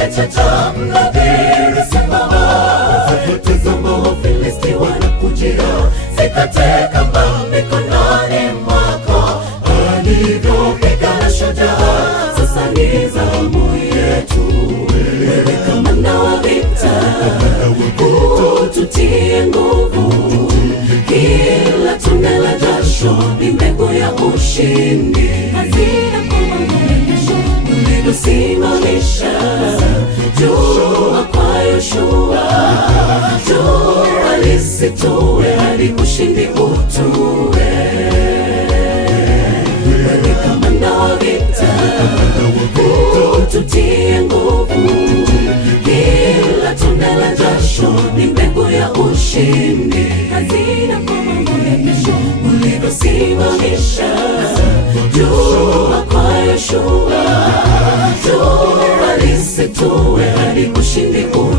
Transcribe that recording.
amechacha mnadhiri, simama, tazama Wafilisti wanakujia, zikate kamba mikononi mwako, alivyopiga shujaa. Sasa ni zamu yetu, wewe kamanda wa vita, tutie nguvu. Kila tone la jasho ni mbegu ya ushindi, hazina kwa mambo ya kesho. Ulivyosimamisha jua kwa Yoshua, jua lisitue hadi ushindi utue. Wewe kamanda wa vita, tutie nguvu. Kila tone la jasho ni mbegu ya ushindi, hazina kwa mambo ya kesho. Ulivyosimamisha jua kwa Yoshua, jua lisitue hadi ushindi utue.